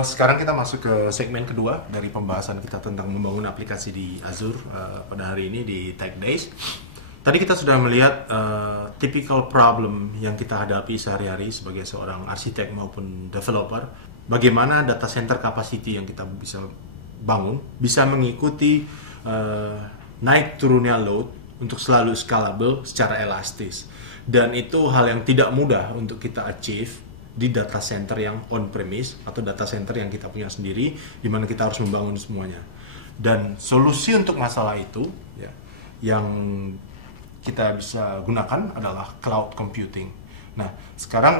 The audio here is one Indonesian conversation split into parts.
Sekarang kita masuk ke segmen kedua dari pembahasan kita tentang membangun aplikasi di Azure pada hari ini di Tech Days. Tadi kita sudah melihat typical problem yang kita hadapi sehari-hari sebagai seorang arsitek maupun developer. Bagaimana data center capacity yang kita bisa bangun bisa mengikuti naik turunnya load untuk selalu scalable secara elastis. Dan itu hal yang tidak mudah untuk kita achieve di data center yang on-premise atau data center yang kita punya sendiri, di mana kita harus membangun semuanya. Dan solusi untuk masalah itu ya, yang kita bisa gunakan adalah cloud computing. Nah, sekarang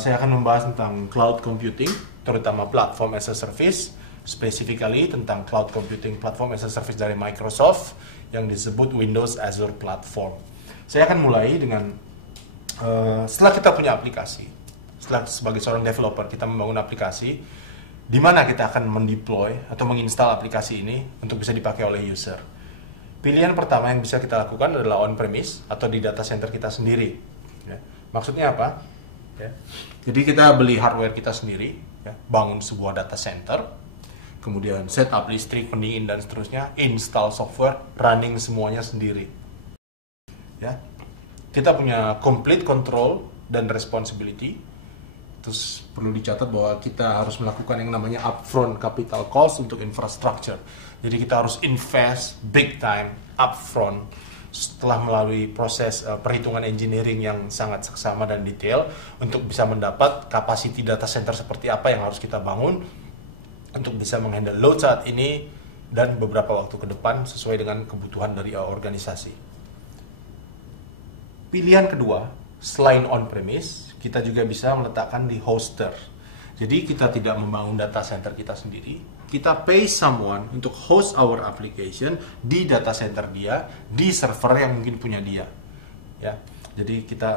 saya akan membahas tentang cloud computing, terutama platform as a service, specifically tentang cloud computing platform as a service dari Microsoft yang disebut Windows Azure Platform. Saya akan mulai dengan setelah kita punya aplikasi. Setelah sebagai seorang developer kita membangun aplikasi, di mana kita akan mendeploy atau menginstal aplikasi ini untuk bisa dipakai oleh user. Pilihan pertama yang bisa kita lakukan adalah on-premise atau di data center kita sendiri. Ya. Maksudnya apa? Ya. Jadi kita beli hardware kita sendiri, ya, bangun sebuah data center, kemudian setup listrik, pendingin dan seterusnya, install software, running semuanya sendiri. Ya. Kita punya complete control dan responsibility. Terus perlu dicatat bahwa kita harus melakukan yang namanya upfront capital cost untuk infrastructure. Jadi kita harus invest big time upfront setelah melalui proses perhitungan engineering yang sangat seksama dan detail untuk bisa mendapat capacity data center seperti apa yang harus kita bangun untuk bisa menghandle load saat ini dan beberapa waktu ke depan sesuai dengan kebutuhan dari organisasi. Pilihan kedua, selain on-premise, kita juga bisa meletakkan di hoster. Jadi kita tidak membangun data center kita sendiri, kita pay someone untuk host our application di data center dia, di server yang mungkin punya dia. Ya, jadi kita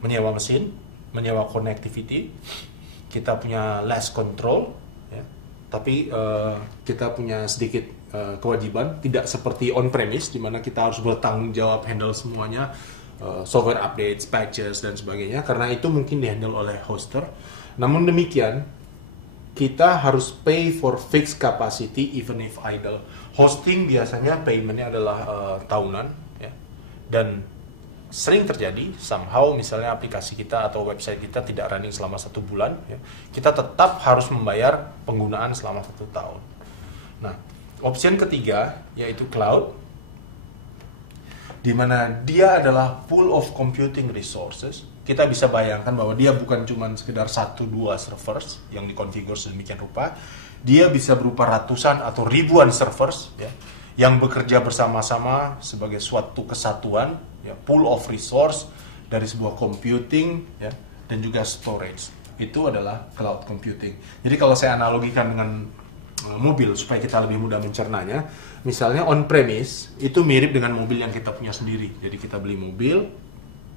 menyewa mesin, menyewa connectivity, kita punya less control, ya, tapi kita punya sedikit kewajiban, tidak seperti on-premise, di mana kita harus bertanggung jawab handle semuanya, software updates, patches, dan sebagainya, karena itu mungkin dihandle oleh hoster. Namun demikian, kita harus pay for fixed capacity even if idle. Hosting biasanya paymentnya adalah tahunan, ya. Dan sering terjadi, somehow misalnya aplikasi kita atau website kita tidak running selama 1 bulan, ya, kita tetap harus membayar penggunaan selama 1 tahun. Nah, option ketiga yaitu cloud, di mana dia adalah pool of computing resources. Kita bisa bayangkan bahwa dia bukan cuma sekedar 1-2 servers yang dikonfigur sedemikian rupa, dia bisa berupa ratusan atau ribuan servers, ya, yang bekerja bersama-sama sebagai suatu kesatuan, ya, pool of resource dari sebuah computing, ya, dan juga storage. Itu adalah cloud computing. Jadi kalau saya analogikan dengan mobil supaya kita lebih mudah mencernanya, misalnya on-premise itu mirip dengan mobil yang kita punya sendiri. Jadi kita beli mobil,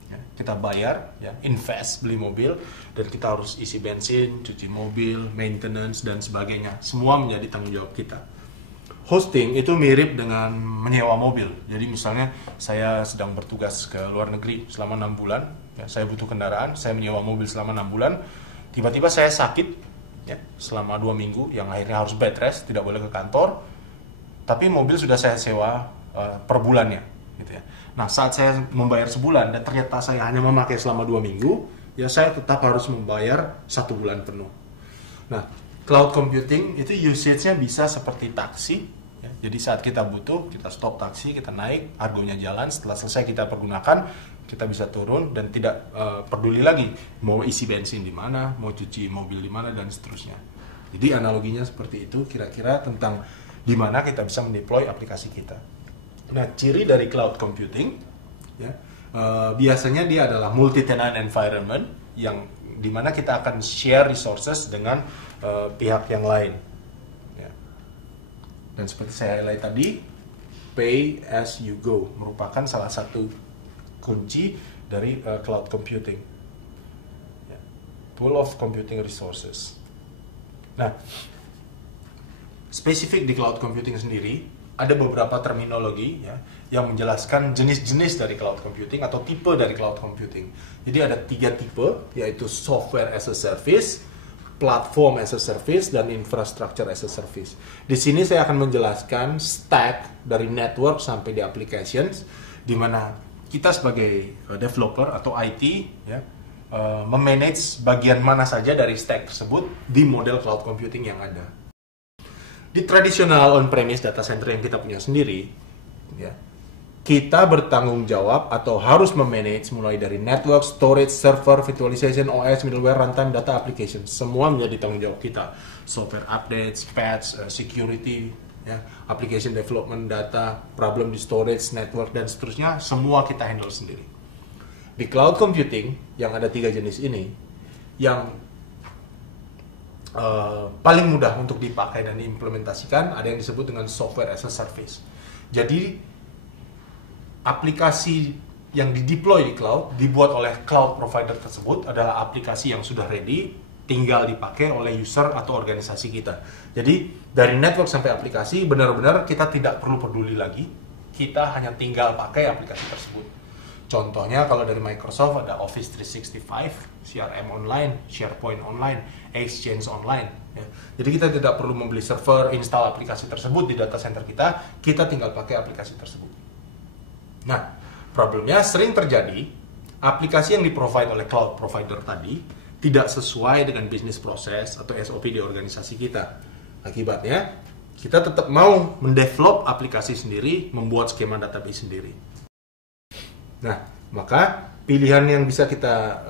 ya, kita bayar, ya, invest beli mobil, dan kita harus isi bensin, cuci mobil, maintenance, dan sebagainya. Semua menjadi tanggung jawab kita. Hosting itu mirip dengan menyewa mobil. Jadi misalnya saya sedang bertugas ke luar negeri selama 6 bulan, ya, saya butuh kendaraan, saya menyewa mobil selama 6 bulan, tiba-tiba saya sakit, ya, selama 2 minggu, yang akhirnya harus bed rest, tidak boleh ke kantor, tapi mobil sudah saya sewa per bulannya, gitu ya. Nah, saat saya membayar sebulan dan ternyata saya hanya memakai selama 2 minggu, ya saya tetap harus membayar 1 bulan penuh. Nah, cloud computing itu usage-nya bisa seperti taksi, ya. Jadi saat kita butuh, kita stop taksi, kita naik, argonya jalan, setelah selesai kita pergunakan, kita bisa turun dan tidak peduli lagi mau isi bensin di mana, mau cuci mobil di mana, dan seterusnya. Jadi analoginya seperti itu kira-kira tentang di mana kita bisa mendeploy aplikasi kita. Nah, ciri dari cloud computing, ya, biasanya dia adalah multi-tenant environment yang di mana kita akan share resources dengan pihak yang lain. Ya. Dan seperti saya highlight tadi, pay as you go merupakan salah satu kunci dari cloud computing, ya. Pool of computing resources. Nah, spesifik di cloud computing sendiri ada beberapa terminologi, ya, yang menjelaskan jenis-jenis dari cloud computing atau tipe dari cloud computing. Jadi ada 3 tipe, yaitu software as a service, platform as a service dan infrastructure as a service. Di sini saya akan menjelaskan stack dari network sampai di applications, di mana kita sebagai developer atau IT ya, memanage bagian mana saja dari stack tersebut di model cloud computing yang ada. Di tradisional on-premise data center yang kita punya sendiri, ya, kita bertanggung jawab atau harus memanage mulai dari network, storage, server, virtualization, OS, middleware, runtime, data application. Semua menjadi tanggung jawab kita. Software updates, patch, security, ya, application development, data, problem di storage, network, dan seterusnya, semua kita handle sendiri. Di cloud computing, yang ada 3 jenis ini, yang paling mudah untuk dipakai dan diimplementasikan, ada yang disebut dengan software as a service. Jadi, aplikasi yang dideploy di cloud, dibuat oleh cloud provider tersebut adalah aplikasi yang sudah ready, tinggal dipakai oleh user atau organisasi kita. Jadi, dari network sampai aplikasi, benar-benar kita tidak perlu peduli lagi, kita hanya tinggal pakai aplikasi tersebut. Contohnya kalau dari Microsoft ada Office 365, CRM online, SharePoint online, Exchange online. Ya. Jadi kita tidak perlu membeli server, install aplikasi tersebut di data center kita tinggal pakai aplikasi tersebut. Nah, problemnya sering terjadi, aplikasi yang di-provide oleh cloud provider tadi tidak sesuai dengan bisnis proses atau SOP di organisasi kita. Akibatnya, kita tetap mau mendevelop aplikasi sendiri, membuat skema database sendiri. Nah, maka pilihan yang bisa kita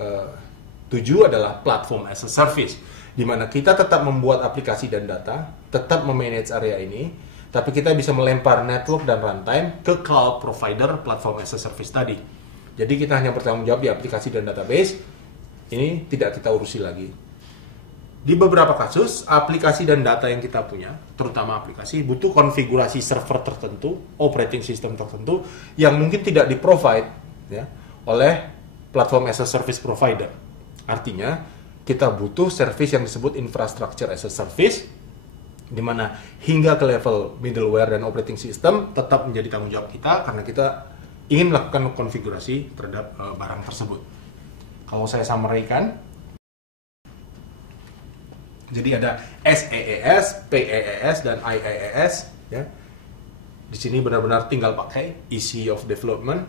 tuju adalah platform as a service, di mana kita tetap membuat aplikasi dan data, tetap memanage area ini, tapi kita bisa melempar network dan runtime ke cloud provider platform as a service tadi. Jadi kita hanya bertanggung jawab di aplikasi dan database, ini tidak kita urusi lagi. Di beberapa kasus, aplikasi dan data yang kita punya, terutama aplikasi, butuh konfigurasi server tertentu, operating system tertentu, yang mungkin tidak di-provide ya, oleh platform as a service provider. Artinya, kita butuh service yang disebut infrastructure as a service, di mana hingga ke level middleware dan operating system tetap menjadi tanggung jawab kita, karena kita ingin melakukan konfigurasi terhadap barang tersebut. Kalau saya summary-kan, jadi ada SaaS, PaaS, dan IaaS. Ya. Di sini benar-benar tinggal pakai easy of development.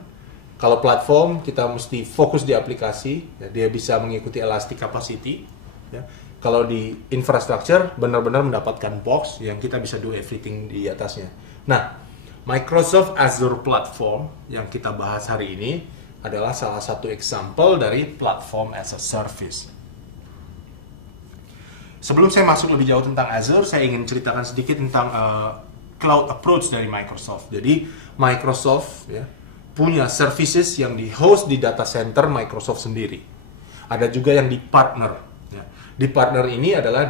Kalau platform, kita mesti fokus di aplikasi. Ya, dia bisa mengikuti elastic capacity. Ya. Kalau di infrastructure, benar-benar mendapatkan box yang kita bisa do everything di atasnya. Nah, Microsoft Azure Platform yang kita bahas hari ini adalah salah satu example dari platform as a service. Sebelum saya masuk lebih jauh tentang Azure, saya ingin ceritakan sedikit tentang cloud approach dari Microsoft. Jadi Microsoft ya, punya services yang di-host di data center Microsoft sendiri. Ada juga yang di-partner. Ya. Di-partner ini adalah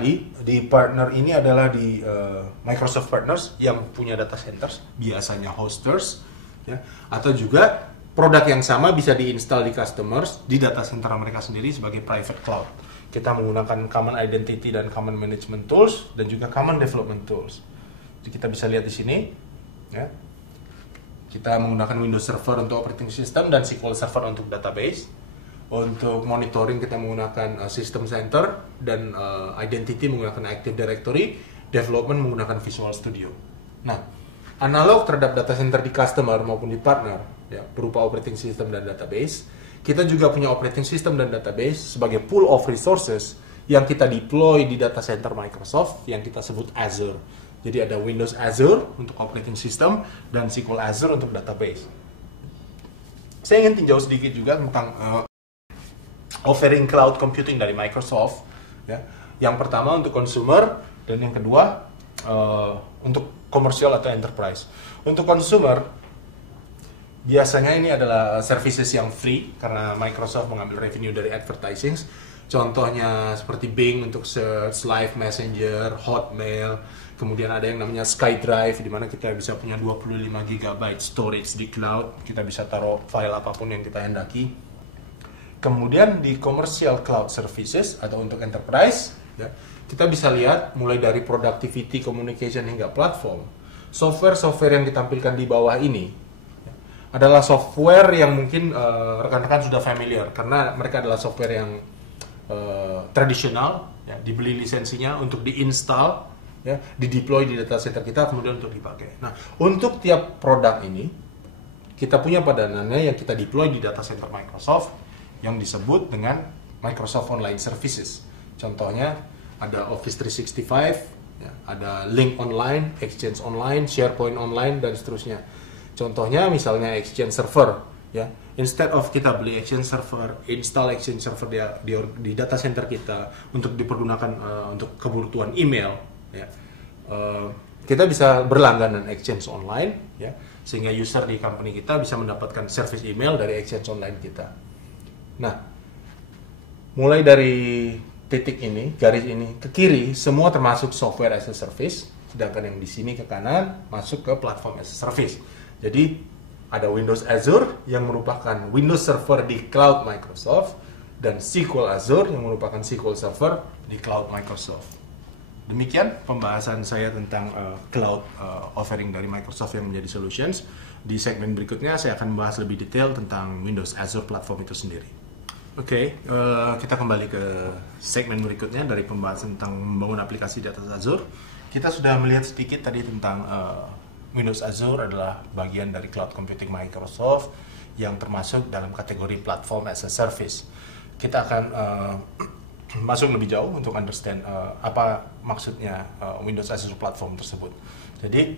di Microsoft Partners yang punya data centers, biasanya hosters, ya. Atau juga produk yang sama bisa di-install di customers di data center mereka sendiri sebagai private cloud. Kita menggunakan Common Identity dan Common Management Tools dan juga Common Development Tools. Jadi kita bisa lihat di sini, ya. Kita menggunakan Windows Server untuk operating system dan SQL Server untuk database. Untuk monitoring kita menggunakan System Center dan Identity menggunakan Active Directory, Development menggunakan Visual Studio. Nah, analog terhadap data center di customer maupun di partner, ya, berupa operating system dan database. Kita juga punya operating system dan database sebagai pool of resources yang kita deploy di data center Microsoft yang kita sebut Azure. Jadi ada Windows Azure untuk operating system dan SQL Azure untuk database. Saya ingin tinjau sedikit juga tentang offering cloud computing dari Microsoft. Ya. Yang pertama untuk consumer dan yang kedua untuk komersial atau enterprise. Untuk consumer, biasanya ini adalah services yang free karena Microsoft mengambil revenue dari advertising. Contohnya seperti Bing untuk search, Live Messenger, Hotmail. Kemudian ada yang namanya SkyDrive di mana kita bisa punya 25 GB storage di cloud. Kita bisa taruh file apapun yang kita hendaki. Kemudian di commercial cloud services atau untuk enterprise, ya, kita bisa lihat mulai dari productivity, communication hingga platform. Software-software yang ditampilkan di bawah ini adalah software yang mungkin rekan-rekan sudah familiar karena mereka adalah software yang tradisional ya, dibeli lisensinya untuk diinstal, ya, dideploy di data center kita, kemudian untuk dipakai. Nah, untuk tiap produk ini kita punya padanannya yang kita deploy di data center Microsoft yang disebut dengan Microsoft Online Services. Contohnya ada Office 365, ya, ada Link Online, Exchange Online, SharePoint Online, dan seterusnya. Contohnya misalnya Exchange Server, ya. Instead of kita beli Exchange Server, install Exchange Server di data center kita untuk dipergunakan untuk kebutuhan email, ya, kita bisa berlangganan Exchange Online, ya, sehingga user di company kita bisa mendapatkan service email dari Exchange Online kita. Nah, mulai dari titik ini, garis ini ke kiri, semua termasuk software as a service, sedangkan yang di sini ke kanan masuk ke platform as a service. Jadi ada Windows Azure yang merupakan Windows Server di cloud Microsoft, dan SQL Azure yang merupakan SQL Server di cloud Microsoft. Demikian pembahasan saya tentang cloud offering dari Microsoft yang menjadi solutions. Di segmen berikutnya saya akan membahas lebih detail tentang Windows Azure platform itu sendiri. Oke, kita kembali ke segmen berikutnya dari pembahasan tentang membangun aplikasi di atas Azure. Kita sudah melihat sedikit tadi tentang Windows Azure adalah bagian dari cloud computing Microsoft yang termasuk dalam kategori platform as a service. Kita akan masuk lebih jauh untuk understand apa maksudnya Windows Azure Platform tersebut. Jadi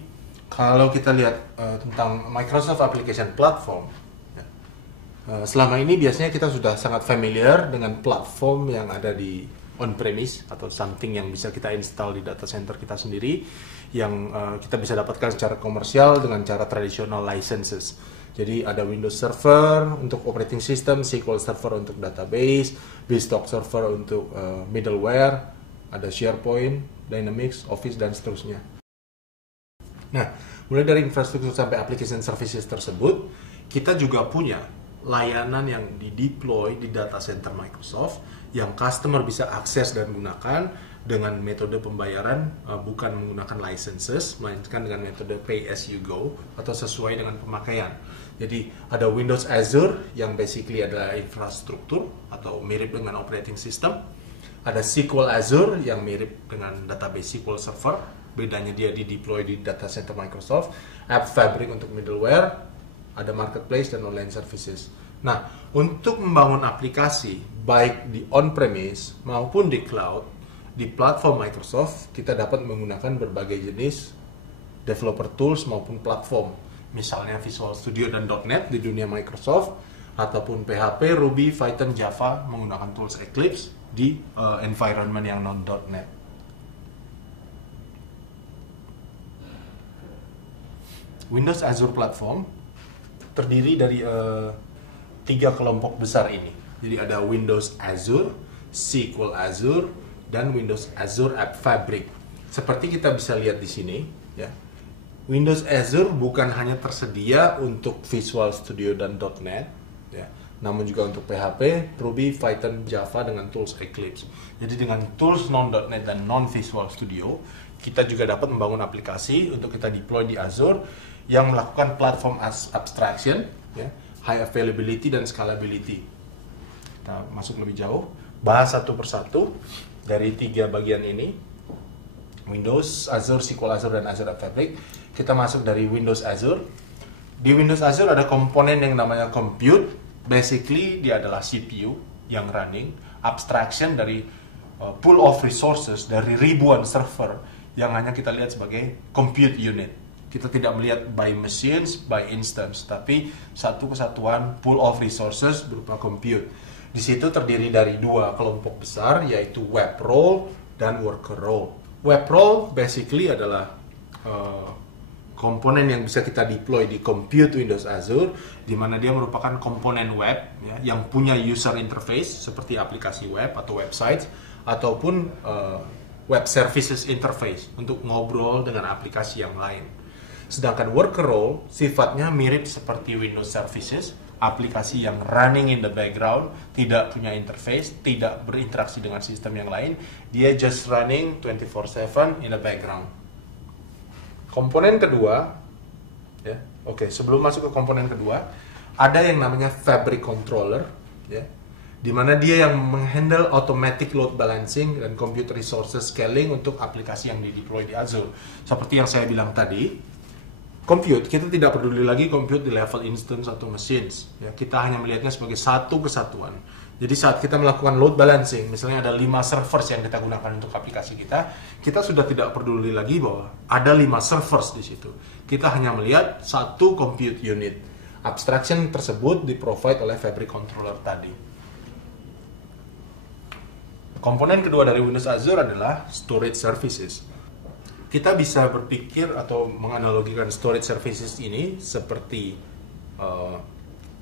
kalau kita lihat tentang Microsoft Application Platform, ya, selama ini biasanya kita sudah sangat familiar dengan platform yang ada di on-premise atau something yang bisa kita install di data center kita sendiri, yang kita bisa dapatkan secara komersial dengan cara tradisional licenses. Jadi ada Windows Server untuk operating system, SQL Server untuk database, BizTalk Server untuk middleware, ada SharePoint, Dynamics, Office, dan seterusnya. Nah, mulai dari infrastruktur sampai application services tersebut, kita juga punya layanan yang dideploy di data center Microsoft yang customer bisa akses dan gunakan dengan metode pembayaran bukan menggunakan licenses, melainkan dengan metode pay as you go atau sesuai dengan pemakaian. Jadi ada Windows Azure yang basically adalah infrastruktur atau mirip dengan operating system. Ada SQL Azure yang mirip dengan database SQL Server, bedanya dia di deploy di data center Microsoft. App Fabric untuk middleware, ada marketplace dan online services. Nah, untuk membangun aplikasi baik di on-premise maupun di cloud, di platform Microsoft kita dapat menggunakan berbagai jenis developer tools maupun platform. Misalnya Visual Studio dan .NET di dunia Microsoft, ataupun PHP, Ruby, Python, Java menggunakan tools Eclipse di environment yang non.NET. Windows Azure Platform terdiri dari 3 kelompok besar ini. Jadi ada Windows Azure, SQL Azure, dan Windows Azure App Fabric. Seperti kita bisa lihat di sini, ya. Windows Azure bukan hanya tersedia untuk Visual Studio dan .NET, ya, namun juga untuk PHP, Ruby, Python, Java dengan tools Eclipse. Jadi dengan tools non.NET dan non-Visual Studio, kita juga dapat membangun aplikasi untuk kita deploy di Azure yang melakukan platform abstraction, ya, high availability dan scalability. Kita masuk lebih jauh, bahas satu persatu dari 3 bagian ini. Windows, Azure, SQL Azure, dan Azure App Fabric. Kita masuk dari Windows Azure. Di Windows Azure ada komponen yang namanya compute. Basically, dia adalah CPU yang running. Abstraction dari pool of resources dari ribuan server yang hanya kita lihat sebagai compute unit. Kita tidak melihat by machines, by instance, tapi satu kesatuan pool of resources berupa compute. Di situ terdiri dari 2 kelompok besar, yaitu web role dan worker role. Web role basically adalah komponen yang bisa kita deploy di compute Windows Azure, di mana dia merupakan komponen web, ya, yang punya user interface seperti aplikasi web atau website, ataupun web services interface untuk ngobrol dengan aplikasi yang lain. Sedangkan worker role sifatnya mirip seperti Windows Services, aplikasi yang running in the background, tidak punya interface, tidak berinteraksi dengan sistem yang lain, dia just running 24/7 in the background. Komponen kedua, ya, sebelum masuk ke komponen kedua, ada yang namanya Fabric Controller, ya. di mana dia yang menghandle automatic load balancing dan computer resources scaling untuk aplikasi yang di-deploy di Azure. Seperti yang saya bilang tadi, compute, kita tidak peduli lagi compute di level instance atau machines. Ya, kita hanya melihatnya sebagai satu kesatuan. Jadi saat kita melakukan load balancing, misalnya ada 5 servers yang kita gunakan untuk aplikasi kita sudah tidak peduli lagi bahwa ada 5 servers di situ. Kita hanya melihat satu compute unit. Abstraction tersebut di-provide oleh Fabric Controller tadi. Komponen kedua dari Windows Azure adalah storage services. Kita bisa berpikir atau menganalogikan storage services ini seperti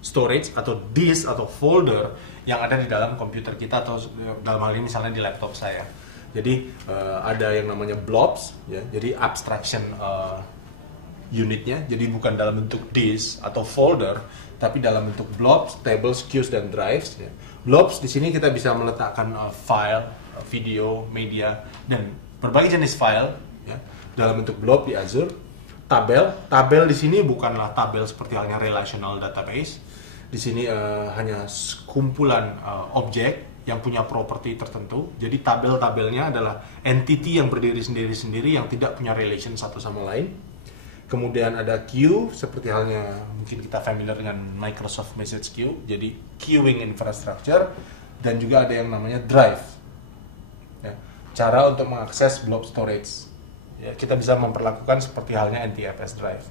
storage atau disk atau folder yang ada di dalam komputer kita atau dalam hal ini misalnya di laptop saya. Jadi ada yang namanya blobs, ya. Jadi abstraction unitnya, jadi bukan dalam bentuk disk atau folder, tapi dalam bentuk blobs, tables, queues, dan drives. Ya. Blobs di sini kita bisa meletakkan file, video, media, dan berbagai jenis file ya, dalam bentuk blob di Azure. Tabel di sini bukanlah tabel seperti halnya relational database. Di sini hanya kumpulan objek yang punya properti tertentu. Jadi tabelnya adalah entity yang berdiri sendiri-sendiri yang tidak punya relation satu sama lain. Kemudian ada queue, seperti halnya mungkin kita familiar dengan Microsoft Message Queue, jadi queuing infrastructure, dan juga ada yang namanya drive. Ya, cara untuk mengakses blob storage, ya, kita bisa memperlakukan seperti halnya NTFS drive.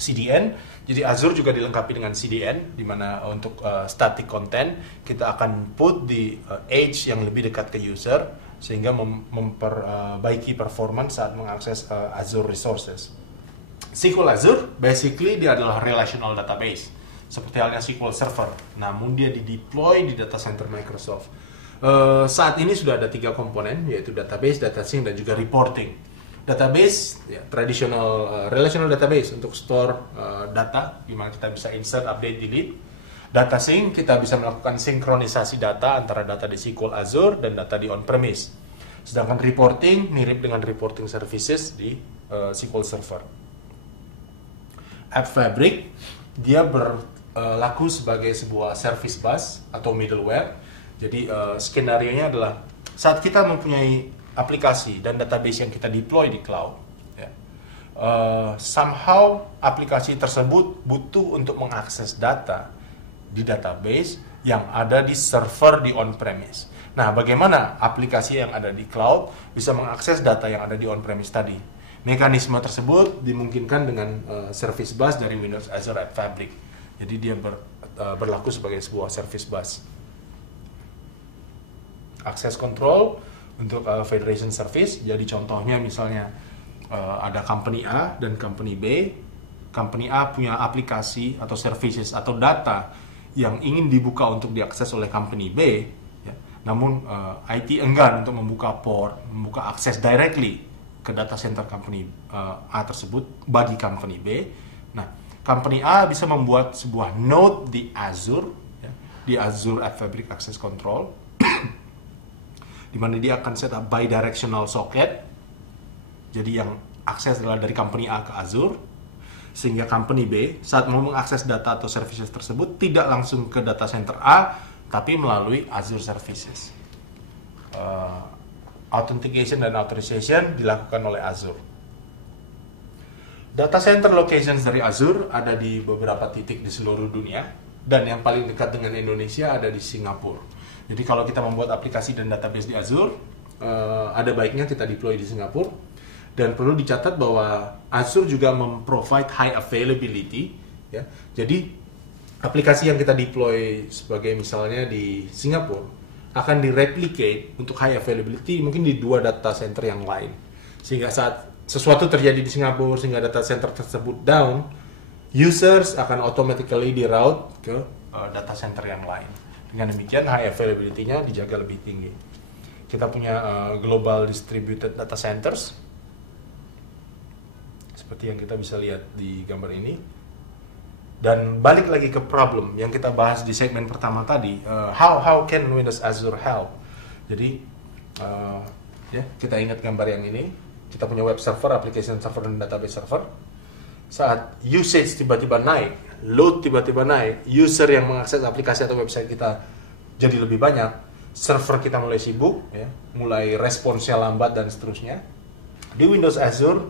CDN, jadi Azure juga dilengkapi dengan CDN, di mana untuk static content kita akan put di edge yang lebih dekat ke user, sehingga memperbaiki performance saat mengakses Azure resources. SQL Azure, basically dia adalah relational database, seperti halnya SQL Server, namun dia di-deploy di data center Microsoft. Saat ini sudah ada 3 komponen, yaitu database, data sync, dan juga reporting. Database, ya, traditional relational database untuk store data, di mana kita bisa insert, update, delete. Data sync, kita bisa melakukan sinkronisasi data antara data di SQL Azure dan data di on-premise. Sedangkan reporting, mirip dengan reporting services di SQL Server. App Fabric, dia berlaku sebagai sebuah service bus atau middleware. Jadi skenario-nya adalah saat kita mempunyai aplikasi dan database yang kita deploy di cloud, ya, somehow aplikasi tersebut butuh untuk mengakses data di database yang ada di server di on-premise. Nah, bagaimana aplikasi yang ada di cloud bisa mengakses data yang ada di on-premise tadi? Mekanisme tersebut dimungkinkan dengan service bus dari Windows Azure App Fabric. Jadi dia berlaku sebagai sebuah service bus. Access control untuk federation service. Jadi contohnya misalnya ada company A dan company B. Company A punya aplikasi atau services atau data yang ingin dibuka untuk diakses oleh company B. Ya. Namun IT enggan untuk membuka port, membuka akses directly ke data center company A tersebut bagi company B. Nah, company A bisa membuat sebuah node di Azure, ya, di Azure App Fabric Access Control, di mana dia akan set up bidirectional socket. Jadi yang akses adalah dari company A ke Azure, sehingga company B saat mau mengakses data atau services tersebut tidak langsung ke data center A, tapi melalui Azure Services. Authentication dan authorization dilakukan oleh Azure. Data center locations dari Azure ada di beberapa titik di seluruh dunia, dan yang paling dekat dengan Indonesia ada di Singapura. Jadi kalau kita membuat aplikasi dan database di Azure, ada baiknya kita deploy di Singapura. Dan perlu dicatat bahwa Azure juga memprovide high availability. Ya. Jadi aplikasi yang kita deploy sebagai misalnya di Singapura akan direplicate untuk high availability mungkin di 2 data center yang lain. Sehingga saat sesuatu terjadi di Singapura sehingga data center tersebut down, users akan automatically di-route ke data center yang lain. Dengan demikian high availability-nya dijaga lebih tinggi. Kita punya global distributed data centers seperti yang kita bisa lihat di gambar ini. Dan balik lagi ke problem yang kita bahas di segmen pertama tadi, how can Windows Azure help? Jadi ya, kita ingat gambar yang ini, kita punya web server, application server, dan database server. Saat usage tiba-tiba naik, load tiba-tiba naik, user yang mengakses aplikasi atau website kita jadi lebih banyak, server kita mulai sibuk, ya, mulai responsnya lambat dan seterusnya. Di Windows Azure,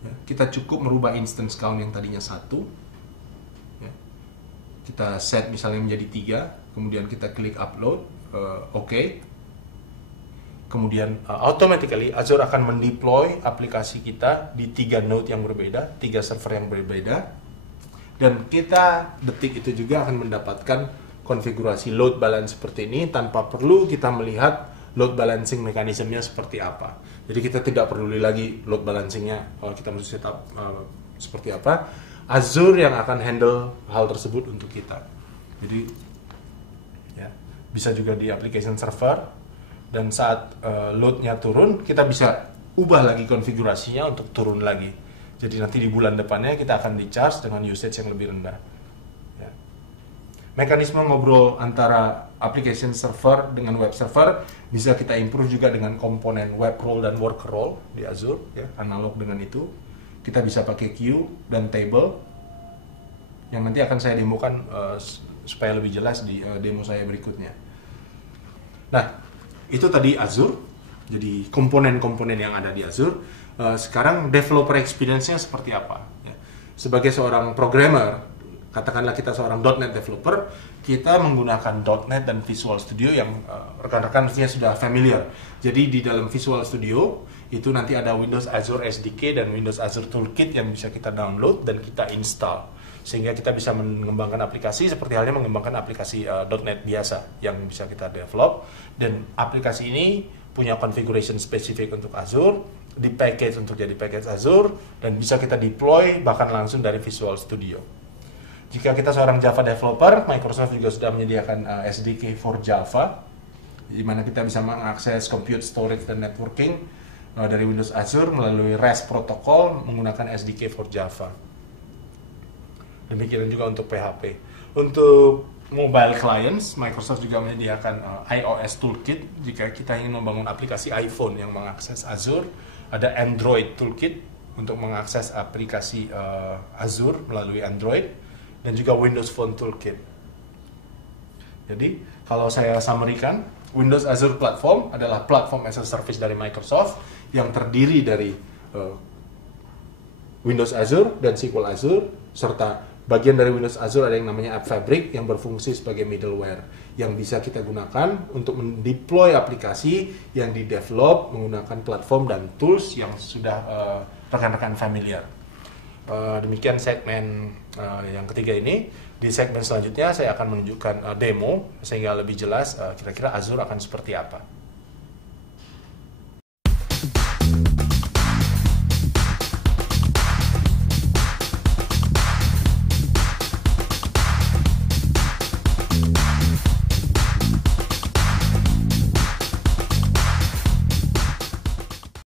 ya, kita cukup merubah instance count yang tadinya 1, ya. Kita set misalnya menjadi 3, kemudian kita klik upload, OK. Kemudian automatically Azure akan mendeploy aplikasi kita di 3 node yang berbeda, 3 server yang berbeda. Dan kita detik itu juga akan mendapatkan konfigurasi load balance seperti ini tanpa perlu kita melihat load balancing mekanismenya seperti apa. Jadi kita tidak peduli lagi load balancingnya kalau kita mesti setup seperti apa. Azure yang akan handle hal tersebut untuk kita. Jadi ya, bisa juga di application server, dan saat loadnya turun kita bisa ubah lagi konfigurasinya untuk turun lagi. Jadi nanti di bulan depannya kita akan di charge dengan usage yang lebih rendah. Ya. Mekanisme ngobrol antara application server dengan web server bisa kita improve juga dengan komponen web role dan worker role di Azure, ya, analog dengan itu. Kita bisa pakai queue dan table yang nanti akan saya demokan supaya lebih jelas di demo saya berikutnya. Nah, itu tadi Azure. Jadi komponen-komponen yang ada di Azure. Sekarang developer experience-nya seperti apa? Ya. Sebagai seorang programmer, katakanlah kita seorang .NET developer, kita menggunakan .NET dan Visual Studio yang rekan-rekan mestinya sudah familiar. Jadi di dalam Visual Studio itu nanti ada Windows Azure SDK dan Windows Azure Toolkit yang bisa kita download dan kita install, sehingga kita bisa mengembangkan aplikasi seperti halnya mengembangkan aplikasi .NET biasa yang bisa kita develop. Dan aplikasi ini punya configuration spesifik untuk Azure, di package untuk jadi package Azure, dan bisa kita deploy bahkan langsung dari Visual Studio. Jika kita seorang Java developer, Microsoft juga sudah menyediakan SDK for Java, di mana kita bisa mengakses compute, storage, dan networking dari Windows Azure melalui REST protocol menggunakan SDK for Java. Demikian juga untuk PHP. Untuk mobile clients, Microsoft juga menyediakan iOS Toolkit jika kita ingin membangun aplikasi iPhone yang mengakses Azure. Ada Android Toolkit untuk mengakses aplikasi Azure melalui Android, dan juga Windows Phone Toolkit. Jadi, kalau saya summary-kan, Windows Azure Platform adalah platform as a service dari Microsoft yang terdiri dari Windows Azure dan SQL Azure, serta bagian dari Windows Azure ada yang namanya App Fabric yang berfungsi sebagai middleware yang bisa kita gunakan untuk mendeploy aplikasi yang di-develop menggunakan platform dan tools yang sudah rekan-rekan familiar. Demikian segmen yang ketiga ini. Di segmen selanjutnya saya akan menunjukkan demo sehingga lebih jelas kira-kira Azure akan seperti apa.